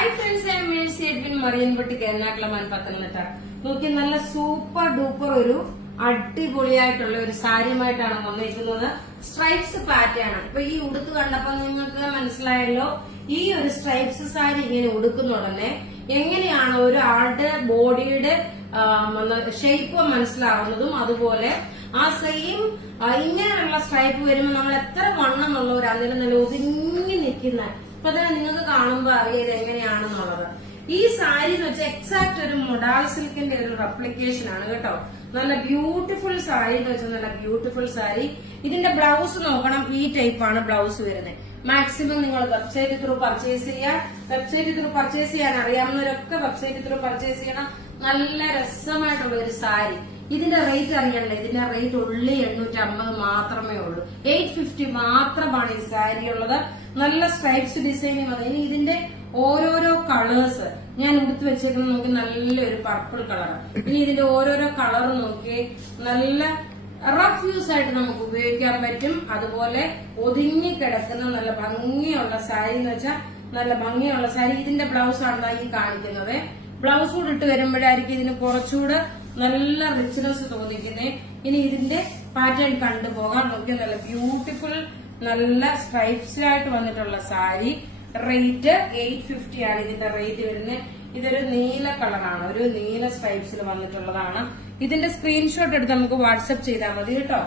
Hi friends, I am Mercy Edwin Mariyanpatti കേരളാക്ലമാൻ പത്തനംതിട്ട. നോക്കി നല്ല സൂപ്പർ ഡൂപ്പർ ഒരു അടിപൊളിയായിട്ടുള്ള ഒരു സാരിയുമായിട്ടാണ് വന്നിരിക്കുന്നത്. Stripes pattern. ഇപ്പൊ ഈ ഉടുക്ക് കണ്ടപ്പോ നിങ്ങൾക്ക് മനസ്സിലായല്ലോ, ഈ ഒരു സ്ട്രൈപ്സ് സാരി ഇങ്ങനെ ഉടുക്കുന്ന ഉടനെ എങ്ങനെയാണ് ഒരു ആളുടെ ബോഡിയുടെ ഷേപ്പ് മനസ്സിലാവുന്നതും, അതുപോലെ ആ സെയിം ഇങ്ങനെയുള്ള സ്ട്രൈപ്പ് വരുമ്പോൾ നമ്മൾ എത്ര വണ്ണമെന്നുള്ളവരാണെങ്കിലും നല്ല ഒതുങ്ങി നിൽക്കുന്ന, അപ്പൊ തന്നെ നിങ്ങൾക്ക് കാണുമ്പോ അറിയാം ഇത് എങ്ങനെയാണെന്നുള്ളത്. ഈ സാരി എന്ന് വെച്ചാൽ എക്സാക്ട് ഒരു മൊഡാൾ സിൽക്കിന്റെ ഒരു റെപ്ലിക്കേഷൻ ആണ് കേട്ടോ. നല്ല ബ്യൂട്ടിഫുൾ സാരി എന്ന് വെച്ചാൽ നല്ല ബ്യൂട്ടിഫുൾ സാരി. ഇതിന്റെ ബ്ലൗസ് നോക്കണം, ഈ ടൈപ്പാണ് ബ്ലൗസ് വരുന്നത്. മാക്സിമം നിങ്ങൾ വെബ്സൈറ്റ് ത്രൂ പർച്ചേസ് ചെയ്യുക. വെബ്സൈറ്റ് ത്രൂ പർച്ചേസ് ചെയ്യാൻ അറിയാവുന്നവരൊക്കെ വെബ്സൈറ്റ് ത്രൂ പർച്ചേസ് ചെയ്യണം. നല്ല രസമായിട്ടുള്ള ഒരു സാരി. ഇതിന്റെ റേറ്റ് അറിയണ്ടേ? ഇതിന്റെ റേറ്റ് ഉള്ളി 850 മാത്രമേ ഉള്ളൂ. 850 മാത്രമാണ് ഈ സാരി ഉള്ളത്. നല്ല സ്ട്രൈപ്സ് ഡിസൈനിങ് വന്നത്. ഇനി ഇതിന്റെ ഓരോരോ കളേഴ്സ് ഞാൻ എടുത്തു വെച്ചേക്കുന്നത് നോക്കി, നല്ലൊരു പർപ്പിൾ കളർ. ഇനി ഇതിന്റെ ഓരോരോ കളർ നോക്കി, നല്ല റഫ് യൂസ് ആയിട്ട് നമുക്ക് ഉപയോഗിക്കാൻ പറ്റും. അതുപോലെ ഒതുങ്ങി കിടക്കുന്ന നല്ല ഭംഗിയുള്ള സാരി എന്ന് വെച്ചാൽ നല്ല ഭംഗിയുള്ള സാരി. ഇതിന്റെ ബ്ലൗസ് ആണ് ഈ കാണിക്കുന്നത്. ബ്ലൗസ് കൂടെ ഇട്ട് വരുമ്പോഴായിരിക്കും ഇതിന് കുറച്ചുകൂടെ നല്ല റിച്ച്നെസ് തോന്നിക്കുന്നത്. ഇനി ഇതിന്റെ പാറ്റേൺ കണ്ടുപോകാം. നോക്കി, നല്ല ബ്യൂട്ടിഫുൾ നല്ല സ്ട്രൈപ്സിലായിട്ട് വന്നിട്ടുള്ള സാരി. റേറ്റ് 850 ആണ് ഇതിന്റെ റേറ്റ് വരുന്നത്. ഇതൊരു നീല കളറാണ്, ഒരു നീല സ്ട്രൈപ്സിൽ വന്നിട്ടുള്ളതാണ്. ഇതിന്റെ സ്ക്രീൻഷോട്ട് എടുത്ത് നമുക്ക് വാട്സപ്പ് ചെയ്താൽ മതി കേട്ടോ.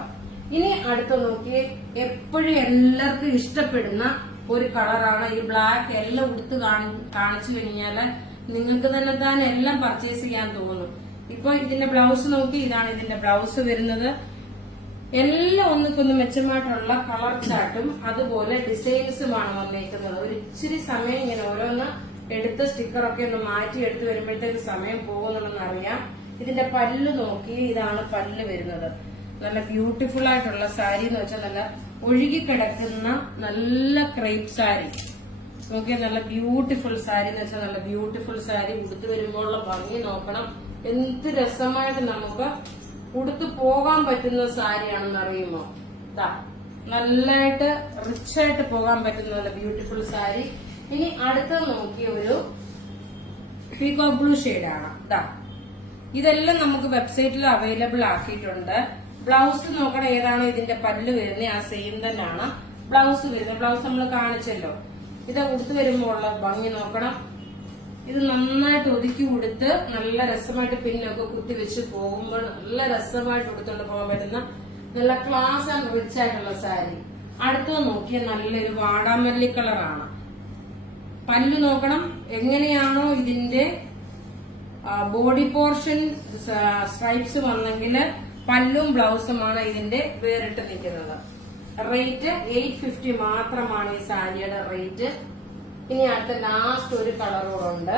ഇനി അടുത്ത നോക്കിയേ, എപ്പോഴും എല്ലാവർക്കും ഇഷ്ടപ്പെടുന്ന ഒരു കളറാണ് ഈ ബ്ലാക്ക്. എല്ലാം ഉടുത്ത് കാണിച്ചു കഴിഞ്ഞാല് നിങ്ങൾക്ക് തന്നെ എല്ലാം പർച്ചേസ് ചെയ്യാൻ തോന്നും. ഇപ്പൊ ഇതിന്റെ ബ്ലൗസ് നോക്കി, ഇതാണ് ഇതിന്റെ ബ്ലൗസ് വരുന്നത്. എല്ലാം ഒന്നിക്കൊന്ന് മെച്ചമായിട്ടുള്ള കളർ ചാർട്ടും അതുപോലെ ഡിസൈൻസുമാണ് വന്നേക്കുന്നത്. ഒരു ഇച്ചിരി സമയം ഇങ്ങനെ ഓരോന്ന് എടുത്ത് സ്റ്റിക്കറൊക്കെ ഒന്ന് മാറ്റി എടുത്ത് വരുമ്പോഴത്തേക്ക് സമയം പോകുന്നുണ്ടെന്ന് അറിയാം. ഇതിന്റെ പല്ല് നോക്കി, ഇതാണ് പല്ല് വരുന്നത്. നല്ല ബ്യൂട്ടിഫുൾ ആയിട്ടുള്ള സാരി എന്ന് വെച്ചാൽ നല്ല ഒഴുകിക്കിടക്കുന്ന നല്ല ക്രേപ്പ് സാരി. നോക്കിയാൽ നല്ല ബ്യൂട്ടിഫുൾ സാരി എന്ന് വെച്ചാൽ നല്ല ബ്യൂട്ടിഫുൾ സാരി. ഉടുത്ത് വരുമ്പോഴുള്ള ഭംഗി നോക്കണം, എന്ത് രസമായിട്ട് നമുക്ക് ഉടുത്ത് പോകാൻ പറ്റുന്ന സാരിയാണെന്ന് അറിയുമോ? ഇതാ നല്ലതായിട്ട് റിച്ചായിട്ട് പോകാൻ പറ്റുന്ന നല്ല ബ്യൂട്ടിഫുൾ സാരി. ഇനി അടുത്ത നോക്കിയ ഒരു പീകോക്ക് ബ്ലൂ ഷെയ്ഡാണ്. ഇതാ ഇതെല്ലാം നമുക്ക് വെബ്സൈറ്റിൽ അവൈലബിൾ ആക്കിയിട്ടുണ്ട്. ബ്ലൗസ് നോക്കണം, ഏതാണോ ഇതിന്റെ പല്ല് വരുന്നത് ആ സെയിം തന്നെയാണ് ബ്ലൗസ് വരുന്നത്. ബ്ലൗസ് നമ്മൾ കാണിച്ചല്ലോ. ഇത് ഉടുത്ത് വരുമ്പോൾ ഉള്ള ഭംഗി നോക്കണം. ഇത് നന്നായിട്ട് ഒതുക്കി ഉടുത്ത് നല്ല രസമായിട്ട് പിന്നൊക്കെ കുത്തി വെച്ച് പോകുമ്പോൾ നല്ല രസമായിട്ട് ഉടുത്തോണ്ട് പോകാൻ പറ്റുന്ന നല്ല ക്ലാസ് ആൻഡ് റിച്ച് ആയിട്ടുള്ള സാരി. അടുത്തത് നോക്കിയ നല്ലൊരു വാടാമല്ലി കളറാണ്. പല്ല് നോക്കണം, എങ്ങനെയാണോ ഇതിന്റെ ബോഡി പോർഷൻ സ്ട്രൈപ്സ് വന്നെങ്കിൽ പല്ലും ബ്ലൗസുമാണ് ഇതിന്റെ വേറിട്ട് നിൽക്കുന്നത്. റേറ്റ് 850 മാത്രമാണ് ഈ സാരിയുടെ റേറ്റ്. ഇനി അടുത്ത ലാസ്റ്റ് ഒരു കളർ കൂടെ ഉണ്ട്.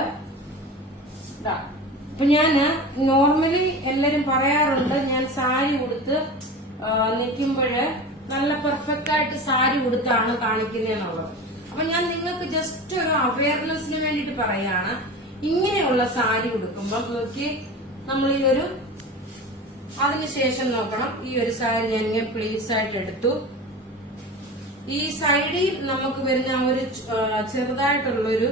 ഇപ്പൊ ഞാന് നോർമലി എല്ലാരും പറയാറുണ്ട്, ഞാൻ സാരി ഉടുത്ത് നിൽക്കുമ്പോഴ് നല്ല പെർഫെക്റ്റ് ആയിട്ട് സാരി ഉടുത്താണ് കാണിക്കുന്നതെന്നുള്ളത്. അപ്പൊ ഞാൻ നിങ്ങൾക്ക് ജസ്റ്റ് ഒരു അവയർനെസ്സിന് വേണ്ടിയിട്ട് പറയാണ്, ഇങ്ങനെയുള്ള സാരി ഉടുക്കുമ്പോൾ നോക്കി നമ്മൾ ഈ ഒരു അതിനുശേഷം നോക്കണം. ഈ ഒരു സാരി ഞാൻ ഇങ്ങനെ പ്ലീറ്റ്സ് ആയിട്ട് എടുത്തു. ഈ സൈഡിൽ നമുക്ക് വരുന്ന ഒരു ചെറുതായിട്ടുള്ളൊരു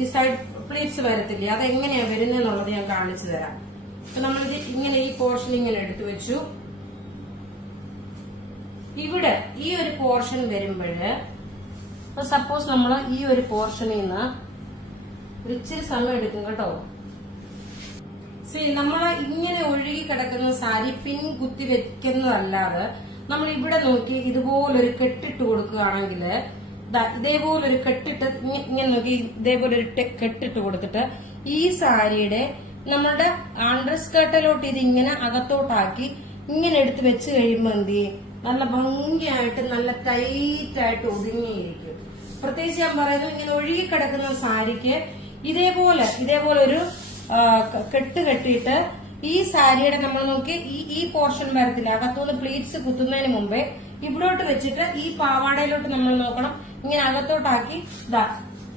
ഈ സൈഡ് പ്ലീറ്റ്സ് വരത്തില്ലേ, അതെങ്ങനെയാ വരുന്നതെന്നുള്ളത് ഞാൻ കാണിച്ചു തരാം. അപ്പൊ നമ്മളിത് ഇങ്ങനെ ഈ പോർഷൻ ഇങ്ങനെ എടുത്തു വെച്ചു. ഇവിടെ ഈ ഒരു പോർഷൻ വരുമ്പോഴ് സപ്പോസ് നമ്മൾ ഈ ഒരു പോർഷനിൽ നിന്ന് ഒരു ഇച്ചിരി സമയം എടുക്കും കേട്ടോ. നമ്മള് ഇങ്ങനെ ഒഴുകി കിടക്കുന്ന സാരി പിൻ കുത്തി വെക്കുന്നതല്ലാതെ നമ്മൾ ഇവിടെ നോക്കി ഇതുപോലൊരു കെട്ടിട്ട് കൊടുക്കുകയാണെങ്കിൽ, ഇതേപോലൊരു കെട്ടിട്ട് ഇങ്ങനെ നോക്കി ഇതേപോലെ ഒരു കെട്ടിട്ട് കൊടുത്തിട്ട് ഈ സാരിയുടെ നമ്മളുടെ അണ്ടർ സ്കേർട്ടിലോട്ട് ഇത് ഇങ്ങനെ അകത്തോട്ടാക്കി ഇങ്ങനെ എടുത്ത് വെച്ച് കഴിയുമ്പോൾ എന്ത് ചെയ്യും, നല്ല ഭംഗിയായിട്ട് നല്ല ടൈറ്റ് ആയിട്ട് ഒതുങ്ങിയിരിക്കും. പ്രത്യേകിച്ച് ഞാൻ പറയുന്നത്, ഇങ്ങനെ ഒഴുകി കിടക്കുന്ന സാരിക്ക് ഇതേപോലെ ഒരു കെട്ട് കെട്ടിയിട്ട് ഈ സാരിയുടെ നമ്മൾ നോക്കി ഈ പോർഷൻ വരത്തില്ല, അകത്തുനിന്ന് പ്ലീറ്റ്സ് കുത്തുന്നതിന് മുമ്പേ ഇവിടോട്ട് വെച്ചിട്ട് ഈ പാവാടയിലോട്ട് നമ്മൾ നോക്കണം, ഇങ്ങനെ അകത്തോട്ടാക്കി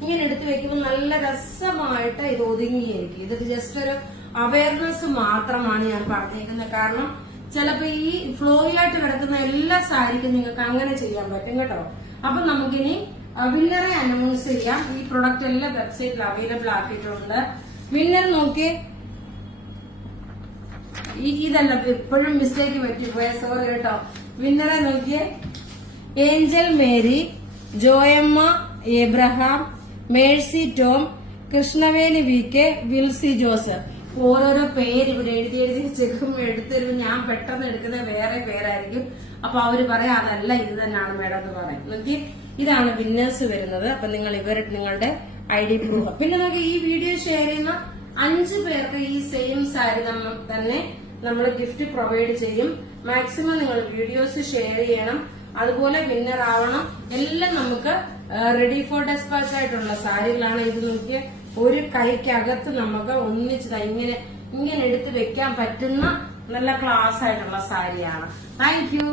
ഇങ്ങനെ എടുത്തു വെക്കുമ്പോൾ നല്ല രസമായിട്ട് ഇത് ഒതുങ്ങിയിരിക്കും. ഇത് ജസ്റ്റ് ഒരു അവയർനെസ് മാത്രമാണ് ഞാൻ പറഞ്ഞിരിക്കുന്നത്. കാരണം ചിലപ്പോ ഈ ഫ്ലോയി ആയിട്ട് കിടക്കുന്ന എല്ലാ സാരിക്കും നിങ്ങൾക്ക് അങ്ങനെ ചെയ്യാൻ പറ്റും കേട്ടോ. അപ്പൊ നമുക്കിനി വിന്നറെ അനൗൺസ് ചെയ്യാം. ഈ പ്രൊഡക്റ്റ് എല്ലാം വെബ്സൈറ്റിൽ അവൈലബിൾ ആക്കിയിട്ടുണ്ട്. വിന്നർ നോക്കിയേ, ഇതല്ല, എപ്പോഴും മിസ്റ്റേക്ക് പറ്റിപ്പോയ, സോറി കേട്ടോ. വിന്നറെ നോക്കിയേ, Angel Mary, Joyamma Abraham, Mercy Tom, Krishnaveni VK, Wilsy Joseph. ഓരോരോ പേര് ഇവിടെ എഴുതി വെച്ചേക്കും. എടുത്തരും, ഞാൻ പെട്ടെന്ന് എടുക്കുന്ന വേറെ പേരായിരിക്കും. അപ്പൊ അവര് പറയാം അതല്ല, ഇത് തന്നെയാണ് മേഡം എന്ന് പറയും. നോക്കി, ഇതാണ് വിന്നേഴ്സ് വരുന്നത്. അപ്പൊ നിങ്ങൾ നിങ്ങളുടെ ID പ്രൂഫ്. പിന്നെ നോക്കി, ഈ വീഡിയോ ഷെയർ ചെയ്യുന്ന 5 പേർക്ക് ഈ സെയിം സാരി തന്നെ നമ്മൾ ഗിഫ്റ്റ് പ്രൊവൈഡ് ചെയ്യും. മാക്സിമം നിങ്ങൾ വീഡിയോസ് ഷെയർ ചെയ്യണം, അതുപോലെ വിന്നർ ആവണം. എല്ലാം നമുക്ക് റെഡി ഫോർ ഡെസ്പാച്ച് ആയിട്ടുള്ള സാരികളാണ്. ഇത് നോക്കിയ ഒരു കൈക്കകത്ത് നമുക്ക് ഒന്നിച്ച് ഇങ്ങനെ എടുത്ത് വെക്കാൻ പറ്റുന്ന നല്ല ക്ലാസ് ആയിട്ടുള്ള സാരിയാണ്. Thank you.